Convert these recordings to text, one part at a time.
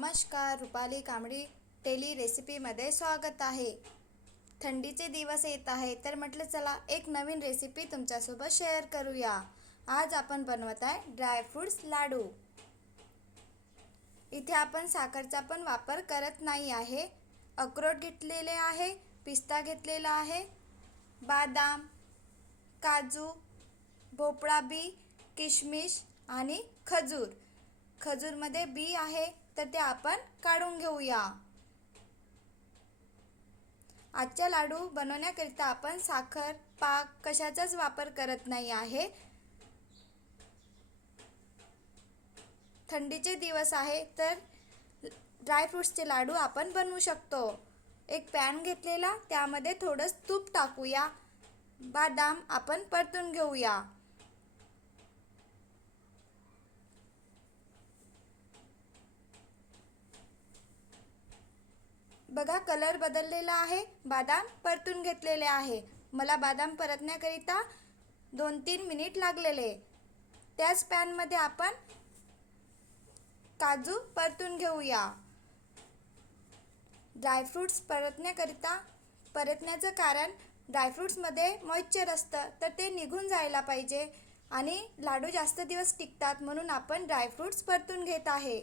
नमस्कार, रुपाली कांबडी डेली रेसिपीमध्ये स्वागत आहे। थंडीचे दिवस येत आहे तर म्हटलं चला एक नवीन रेसिपी तुमच्यासोबत शेअर करूया। आज आपण बनवत आहे ड्रायफ्रूट्स लाडू। इथे आपण साखरचा पण वापर करत नाही आहे। अक्रोड घेतलेले आहे, पिस्ता घेतलेला आहे, बदाम, काजू, भोपळा बी, किशमिश आणि खजूरमध्ये बी आहे तर ते आपण काढून घेऊया। आजचा लाडू बनवण्याकरिता आपण साखर, पाक कशाचाच वापर करत नाही आहे। थंडीचे दिवस आहे तर ड्रायफ्रूट्सचे लाडू आपण बनवू शकतो। एक पॅन घेतलेला, त्यामध्ये थोडंसं तूप टाकूया। बदाम आपण परतून घेऊया। बघा कलर बदललेला आहे, बदाम परतून घेतलेले आहे। मला बदाम परतण्याकरिता 2-3 मिनिट लागलेले। त्याच पॅन मध्ये आपण काजू परतून घेऊया। ड्रायफ्रूट्स परतण्याचं कारण ड्रायफ्रूट्स मध्ये मॉइश्चर असतं तर ते निघून जायला पाहिजे आणि लाडू जास्त दिवस टिकतात, म्हणून आपण ड्रायफ्रूट्स परतून घेत आहे।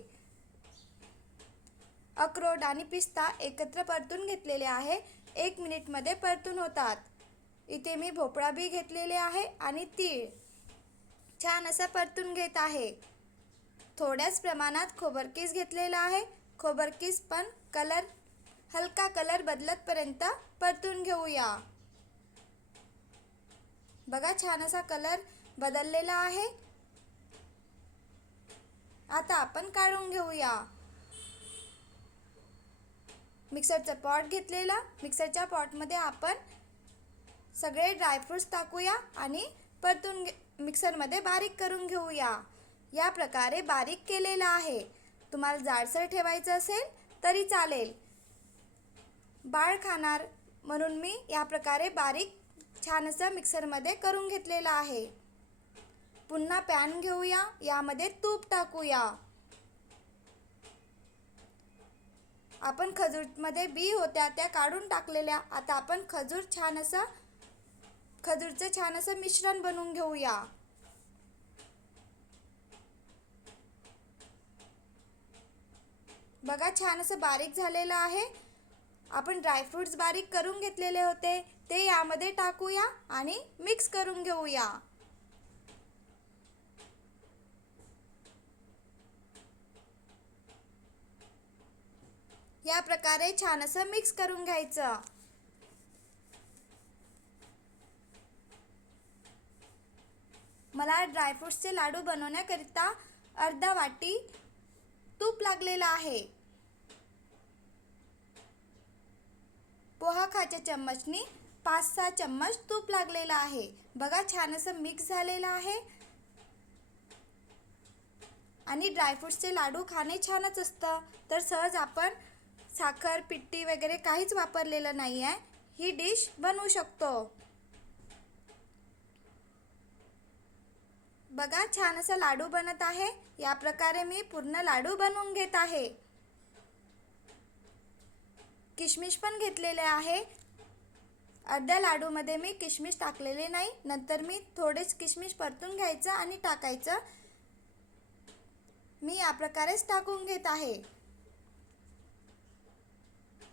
अक्रोड आणि पिस्ता एकत्र परतून घेतलेले आहे। 1 मिनिट मध्ये परतून होतात। इथे मी भोपळा बी घेतलेले आहे आणि तीळ छान असं परतून घेत आहे। थोड्याच प्रमाणात खोबरकीस घेतलेला आहे। खोबरकीस पण हलका कलर बदलतपर्यंत परतून घेऊया। बघा छान असा कलर बदललेला आहे। आता आपण काढून घेऊया। मिक्सरचा पॉट घेतलेला, मिक्सरच्या पॉटमध्ये आपण सगळे ड्रायफ्रूट्स टाकूया आणि परतून मिक्सरमध्ये बारीक करून घेऊया। या प्रकारे बारीक केलेला आहे। तुम्हाला जाडसर ठेवायचं असेल तरी चालेल। बाळ खाणार म्हणून मी या प्रकारे बारीक छान असं मिक्सरमध्ये करून घेतलेला आहे। पुन्हा पॅन घेऊया, यामध्ये तूप टाकूया। आपण खजूरमध्ये बी होत्या त्या काढून टाकलेल्या। आता आपण खजूरचं छान असं मिश्रण बनवून घेऊया। बघा छान असं बारीक झालेलं आहे। आपण ड्रायफ्रूट्स बारीक करून घेतलेले होते ते यामध्ये टाकूया आणि मिक्स करून घेऊया। या प्रकारे छान असं मिक्स करून घ्यायचं। मला ड्रायफ्रूट्सचे लाडू बनवण्याकरिता अर्धा वाटी तूप लागलेला आहे। पोहा खाच्या चम्मचनी 5-6 चम्मच तूप लागलेला आहे। बघा छान असं मिक्स झालेलं आहे आणि ड्रायफ्रूट्सचे लाडू खाणे छानच असतं, तर सहज आपण साखर, पिठी वगैरे काहीच वापरलेलं नाही आहे। ही डिश बनवू शकतो। बघा छान असा लाडू बनत आहे। या प्रकारे मी पूर्ण लाडू बनवून घेत आहे। किशमिश पण घेतलेले आहे। अर्ध्या लाडूमध्ये मी किशमिश टाकलेले नाही, नंतर मी थोडेच किशमिश परतून घ्यायचं आणि टाकायचं। मी या प्रकारेच टाकून घेत आहे।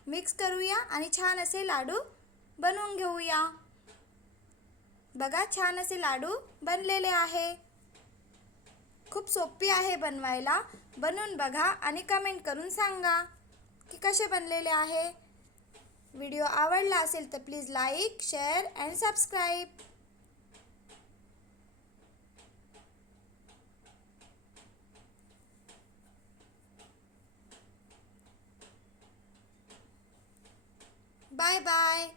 मिक्स करूया आणि छान असे लाडू बनवून घेऊया। बघा छान असे लाडू बनलेले आहे। खूप सोपी आहे बनवायला। बनवून बघा आणि कमेंट करून सांगा की कसे बनलेले आहे। व्हिडिओ आवडला असेल तर please like, share and subscribe. Bye bye.